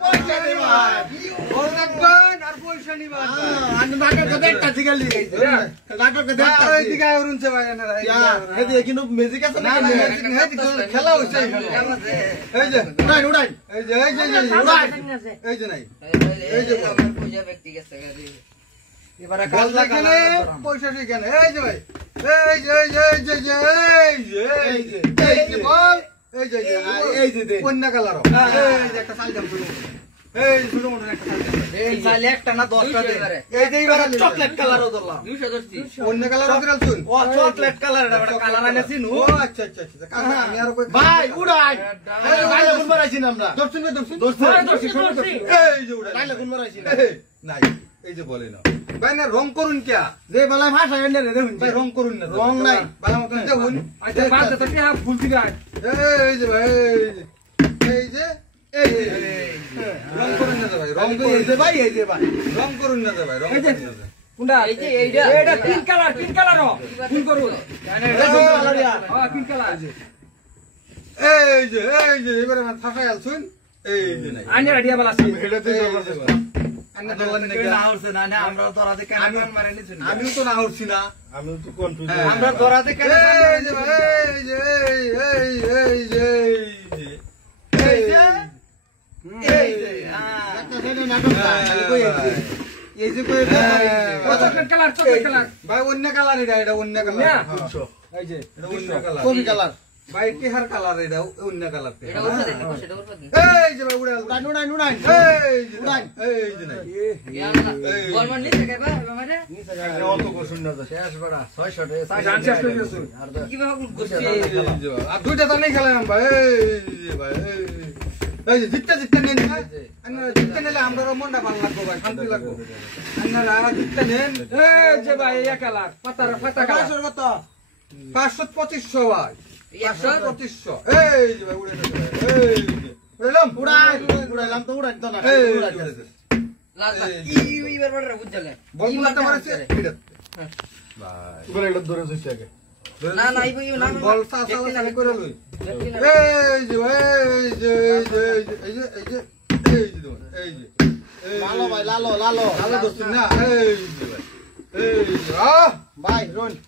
পয়সা দে ভাই বল রাখবেন আর পয়সা নিবেন আমি নাটক দেখতা ঠিকালি নাটক দেখতা ওই দিকে উড়ুনছে ভাই এনারা হে দিয়ে কিন্তু ম্যাজিক আছে না না ম্যাজিক নাই খেলা হইছে এই যে উড়াই উড়াই এই যে এই যে নাই এই যে আমার পূজা ব্যক্তি গেছে গাড়ি এবারে কাজ লাগানে পয়সা শিখেন এই যে ভাই এই যে এই যে এই যে এই যে বল এই যে অন্য কালার এই যে একটা সাইডাম শুরু এই ছোট মোটো একটা সাইডাম এই চাইলে একটা না 10টা দে এই যে এবারে চকলেট কালারও ধরলাম 200 ধরছি অন্য কালার ধরাল শুন ও চকলেট কালার এটা কালার আনেছি নু ও আচ্ছা আচ্ছা আচ্ছা কাকা আমি আর কই ভাই উড়াই লাইলা গুন মারাইছি না আমরা দর্শন দর্শন দর্শন এই যে উড়াই লাইলা গুন মারাইছি না নাই এই যে বলে না ভাই না রং করুন কিয়া যে বেলা ভাষা এনে রে দেখুন ভাই রং করুন না রং নাই ভালো মতন দেখুন আচ্ছা বাদ তো কি ফুল দিগা এই যে ভাই এই যে এই যে রং করুন না ভাই রং এই যে ভাই এই যে ভাই রং করুন না ভাই রং করুন না কোনটা এই যে এইটা এটা পিঙ্ক কালার ফুল করুন হ্যাঁ পিঙ্ক কালার এই যে এবারে মানে ফাঁসাই আলছুন এই যে নাই আইনা রেডিয়া বালা আছে আন্না দলান নাকি না হচ্ছে না না আমরা ধরাতে কেন মারে নিছি আমিও তো না হচ্ছি না আমি তো কনফিউজ আমরা ধরাতে কেন এই যে এই যে এই যে এই যে এই যে একটা সেটা নাটক খালি কই এই যে কই চকলেট কালার ভাই অন্য কালার এটা অন্য কালার এই যে এটা অন্য কালার কবি কালার ভাই টিহার কালার এটা অন্য কালার এটা উঠে দেন সেটা উঠে দেন এই যে ভাই উড়াল উড়াই উড়াই এই যে উড়াই এই যে নাই বলমান নিতে গাইবা আমারে অত কোশ্চেন না শেষ বড়া 600 টাকা জান শেষ করে দিছো কিভাবে গুছি এই যে আর দুইটা তো নেই খেলাম ভাই এই যে ভাই এই যে জিততে নেন না আপনারা জিততে নিলে আমরা মনটা ভালো লাগবে ভাই শান্তি লাগবে আপনারা জিততে নেন এই যে ভাই এক কালার পাতা কালার কত 500 2500 ভাই 2500 এই যে ভাই উড়ে যাবে এই যে উড়ালাম উড়াইলাম তো উড়াই তো না এই উড়াই যে লাস্ট ইবার বড় বুঝলে বল করতে পারছে এটা ভাই উড়াই এটা ধরে হইছে আগে না না ইবো না বল সাসালা খালি করে লই এই যে এই যে এই যে এই যে এই যে এই যে লালো ভাই লালো লালো ভালো দোস্ত না এই যে ভাই এই যে ভাই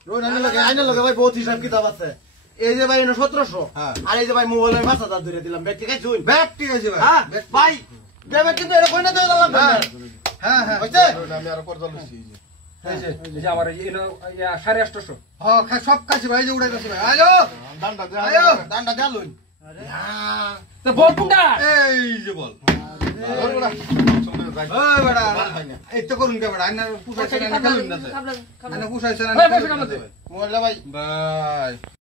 রোন আইনে লগে ভাই বহুত হিসাব কিতাব আছে এই যে ভাই এনে 1700 হ্যাঁ। আর এই যে ভাই মোবাইলের 5000 ধরে দিলাম ব্যাগ ঠিক আছে শুন ব্যাগ ঠিক আছে ভাই হ্যাঁ ভাই দেবে কিন্তু এটা কইনা দেওয়া লাগবে না হ্যাঁ হ্যাঁ হইছে আমি আর করতে লইছি এই যে আমার এই 850 হ্যাঁ সব কাছে ভাই যে উড়াইতেছে ভাই আলো দান্ডা দে আয়ো। দান্ডা দে লুন তো বল কোনটা এই যে বল ওই বেটা এই তো করুন কে বেটা আইনা পুষাইছে না খেলুন না আইনা পুষাইছে না ভাই পয়সা কামাতে মোবাইল ভাই ভাই